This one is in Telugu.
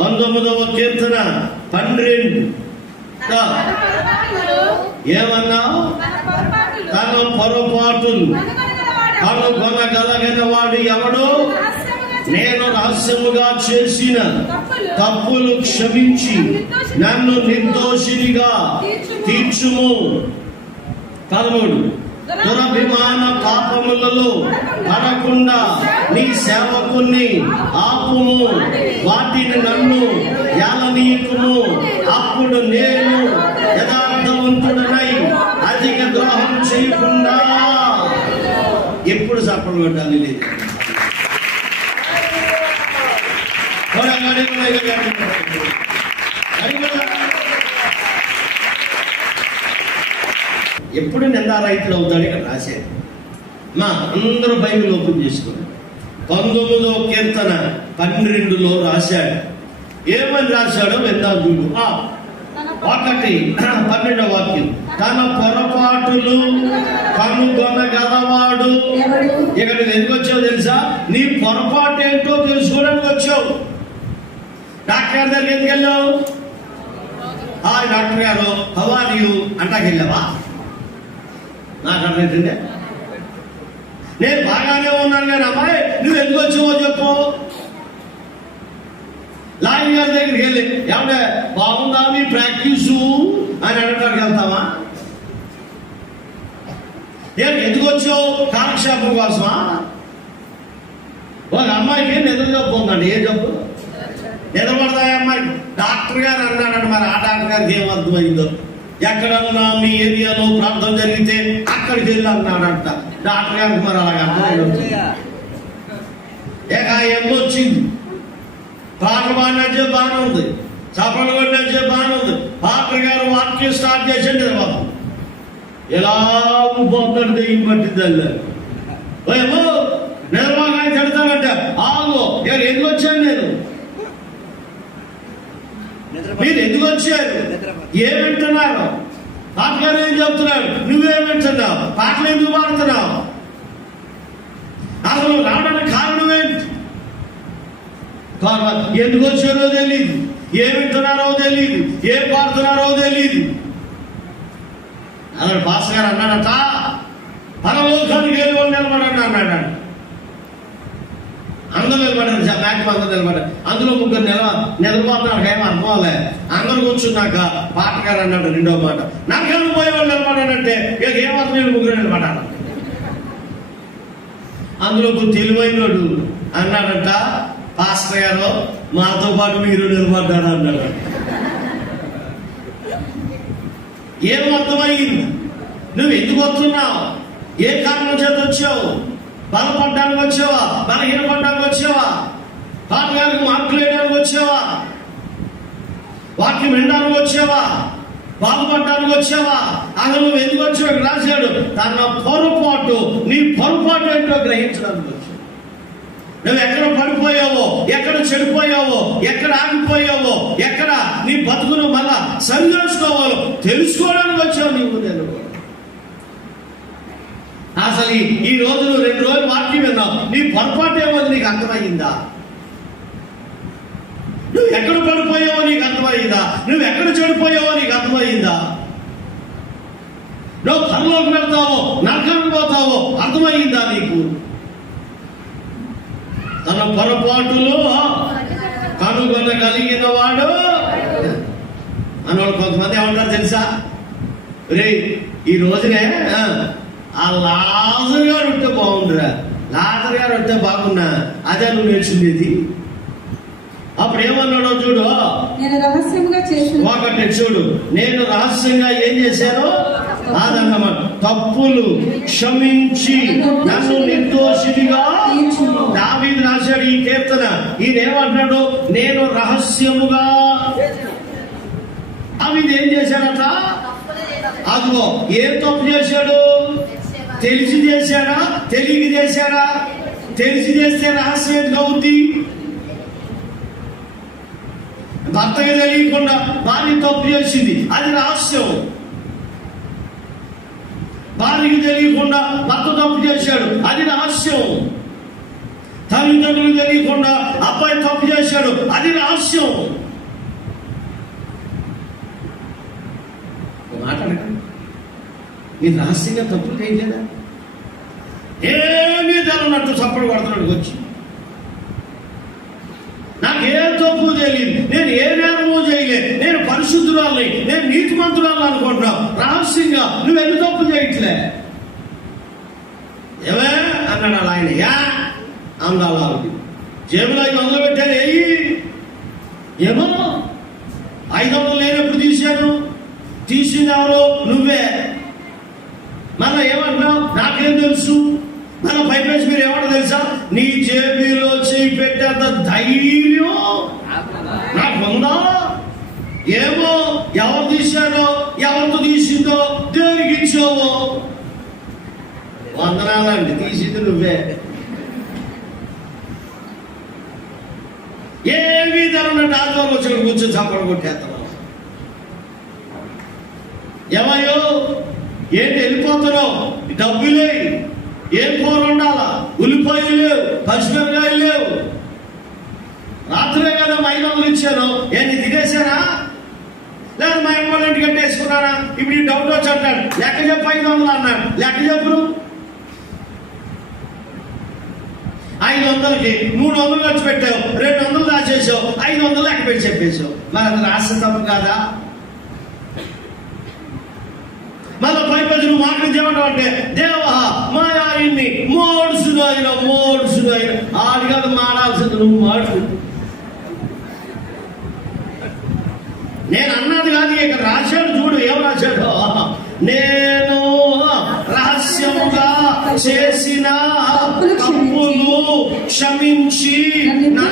పంతొమ్మిదవ కీర్తన పన్నెండు. ఏమన్నా? తన పొరపాటులు. కనుగొనగలిగిన వాడు ఎవడు? నేను రహస్యముగా చేసిన తప్పులు. తప్పులు క్షమించి నన్ను నిర్దోషినిగా తీర్చుము. పదమూడు. దురభిమాన పాపములలో పడకుండా నీ సేవకుని ఆపుము. వాటిని నన్ను ఏలనీయకుము అప్పుడు నేను యథార్థవంతుడనై అధిక ద్రోహం చేయకుండా. ఎప్పుడు చప్పలు పెట్టాలి లేదు ఎప్పుడు నిందారాయితులు అవుతాడు ఇక్కడ రాశారు. మా అందరూ బైబిల్ ఓపెన్ చేసుకోండి. పంతొమ్మిదో కీర్తన పన్నెండులో రాశాడు. ఏమని రాశాడో విందాం చూడు. ఒకటి పన్నెండవ వాక్యం. తన పొరపాటులు కనుగొనగలవాడు. ఇక్కడ ఎందుకు వచ్చావు తెలుసా? నీ పొరపాటు ఏంటో తెలుసుకోవడానికి వచ్చావు. డాక్టర్ గారి దగ్గరికి ఎందుకు వెళ్ళావు? హాయ్ డాక్టర్ గారు హవార్ అంటాకెళ్ళావా నాకు అర్థమైందే నేను బాగానే ఉన్నాను కానీ అమ్మాయి నువ్వు ఎందుకు వచ్చావో చెప్పు. లాయర్ గారి దగ్గరికి వెళ్ళి ఏమంటే బాగుందా మీ ప్రాక్టీసు? అని అడగడానికి వెళ్తావా? ఏం ఎందుకు వచ్చావు? కాలక్షేపం కోసమా? ఒక అమ్మాయికి నిద్ర జబ్బు ఉందండి? ఏ జబ్బు? నిద్రపడతాయి అమ్మాయి డాక్టర్ గారు అన్నాడంట మరి ఆ డాక్టర్ గారికి ఏం అర్థమైందో? ఎక్కడన్నా మీ ఏరియాలో ప్రాంతం జరిగితే అక్కడికి వెళ్ళి అన్నాడంట డాక్టర్ గారికి మరి అలాగ ఎమ్మ వచ్చింది. పాటలు పాడినచ్చే బాగానే ఉంది. చప్పలు కొట్టినచ్చే బాగానే ఉంది. డాక్టర్ గారు వాక్యం స్టార్ట్ చేసింది తర్వాత ఎలా పోతున్నాడు దెయ్యం పట్టింది అల్ల. ఏమో నిర్వాహగా చెడతానంట ఆగు ఇక్కడ ఎందుకు వచ్చాను నేను? మీరు ఎందుకు వచ్చారు? ఏం వింటున్నారు పాటగారు ఏం చెప్తున్నారు నువ్వేం వింటున్నావు? పాటలు ఎందుకు పాడుతున్నావు? అసలు రావడానికి కారణం ఏంటి? కారణం ఎందుకు వచ్చారో తెలియదు ఏం వింటున్నారో తెలియదు ఏం పాడుతున్నారో తెలియదు అతడు భాస్ గారు అన్నాడట పరలోకానికి వెళ్ళి నిలబడండి అన్నాడు. అందరూ నిలబడారు మ్యాక్సిమం అందరూ నిలబడ్డారు అందులో ముగ్గురు నిలవ నిలబోతున్నారు ఏం అనుకోవాలి అందరు కూర్చున్నాక పాటగారు అన్నాడు రెండో మాట. నరకలు పోయేవాళ్ళు నిలబడాడంటే ఇక ఏమర్థం వీళ్ళు ముగ్గురు నిలబడాలి అందులో ఒక తెలివైనోడు అన్నాడంట పాస్టర్ గారు మాతో పాటు మీరు నిలబడ్డారు? అన్నాడు. ఏం అర్థమైంది? నువ్వు ఎందుకు వస్తున్నావు? ఏ కారణం చేత వచ్చావు? బలపడ్డానికి వచ్చావా? బలహీనపడ్డానికి వచ్చావా? పాటగారికి మార్కులు వేయడానికి వచ్చావా? వాక్యం వినడానికి వచ్చావా? బాగుపడడానికి వచ్చావా? అసలు నువ్వు ఎందుకు వచ్చావు ఇక్కడ రాశాడు తన పొరపాటు నీ పొరపాటు ఏంటో గ్రహించడానికి వచ్చావు నువ్వు ఎక్కడ పడిపోయావో ఎక్కడ చెడిపోయావో ఎక్కడ ఆగిపోయావో ఎక్కడ నీ బతుకును మళ్ళా సరి తెలుసుకోవడానికి వచ్చావు నీవు నేను అసలు ఈ రోజు నువ్వు రెండు రోజులు వాక్యం విన్నావు. నీ పొరపాటు ఏమో నీకు అర్థమైందా? నువ్వు ఎక్కడ పడిపోయావో నీకు అర్థమైందా? నువ్వు ఎక్కడ చెడిపోయావో నీకు అర్థమైందా? నువ్వు పనిలోకి వెళ్తావో నరకానికి పోతావో అర్థమైందా నీకు? తన పొరపాటులో కనుగొనగలిగిన వాడు. అన్నవాళ్ళు కొంతమంది ఏమంటారు తెలుసా? రే ఈ రోజునే ఆ, ఆ లాజర్ గారు ఉంటే బాగుందిరా లాజర్ గారు ఉంటే బాగున్నా. అదే నువ్వు నేర్చుకునేది. అప్పుడు ఏమన్నాడో చూడు. నేను రహస్యముగా చేసిన ఒకటి చూడు. నేను రహస్యంగా ఏం చేశాను? అదన్నమాట తప్పులు క్షమించి నన్ను నిర్దోషినిగా తీర్చుము. దావీదు రాశాడు ఈ కీర్తన. ఈయన ఏమంటున్నాడు నేను రహస్యముగా అవి ఏం చేశాడట? అదిగో ఏం తప్పు చేశాడు? తెలిసి చేశాడా? తెలియక చేశాడా? తెలిసి చేస్తే రహస్యం అవుద్ది? భర్తకి తెలియకుండా భార్య తప్పు చేసింది. అది రహస్యం. భార్యకి తెలియకుండా భర్త తప్పు చేశాడు. అది రహస్యం. తల్లిదండ్రులు తెలియకుండా అబ్బాయి తప్పు చేశాడు. అది రహస్యం. మాట్లాడకండి ఈ రహస్యంగా తప్పులు చేయలేదా? ఏమీ తెలనట్టు చప్పుడు పడుతున్నాడు వచ్చి. నేను ఏ నేరము చేయలేదు నేను పరిశుద్ధురాలని నేను నీతిమంతురాలు అనుకుంటున్నావు రహస్యంగా నువ్వు ఎన్ని తప్పులు చేయట్లే? ఏమే? అన్నాడు అలా ఆయన. యా అందాలా జేబులో ఐదు వందలు పెట్టాను. ఏయి! ఏమో? ఐదు వందలు లేనప్పుడు తీశాను. తీసింది నువ్వే. మళ్ళా ఏమంటున్నావు? నాకేం తెలుసు? మన పైపేసి మీరు ఏమంటో తెలుసా? నీ జేబీలో చేయి పెట్టేంత ధైర్యం నాకు ఉందా ఏమో ఎవరు తీశారో ఎవరితో తీసిందో దేనికి ఇచ్చావో వందనాలండి తీసింది నువ్వే. ఏమీ తెలనంటే ఆదివారం వచ్చి కూర్చొని చంపడం కొట్టేస్తున్నావు ఏమయ్యో ఏంటి వెళ్ళిపోతున్నావు? డబ్బులే ఏం కూర ఉండాలా ఉల్లిపాయలు లేవు పచ్చిమిరకాయలు లేవు. రాత్రే కదా మా ఐదు వందలు ఇచ్చాను. ఏంటి తినేశారా లేదా మా అమ్మ ఇంటికి కట్టేసుకున్నానా? ఇప్పుడు ఈ డౌట్ వచ్చి అంటాడు. లెక్క చెప్పు ఐదు వందలు అన్నాడు. లెక్క చెప్పు ఐదు వందలకి మూడు వందలు ఖర్చు పెట్టావు. రెండు వందలు దాచేసావు. ఐదు వందలు లెక్క పెట్టి చెప్పేశావు. మరి అది రాష్ట్ర తప్పు కాదా? మళ్ళీ పై ప్రజలు మాటలు చెప్పడం అంటే దేవా మా ఆయన్ని మోడుసుడు ఆయన మోడుసుడు ఆయన ఆడి కాదు మాడాల్సింది నువ్వు మాడు. నేను నేను రహస్యముగా చేసిన తప్పులు క్షమించి. నిర్దోషినిగా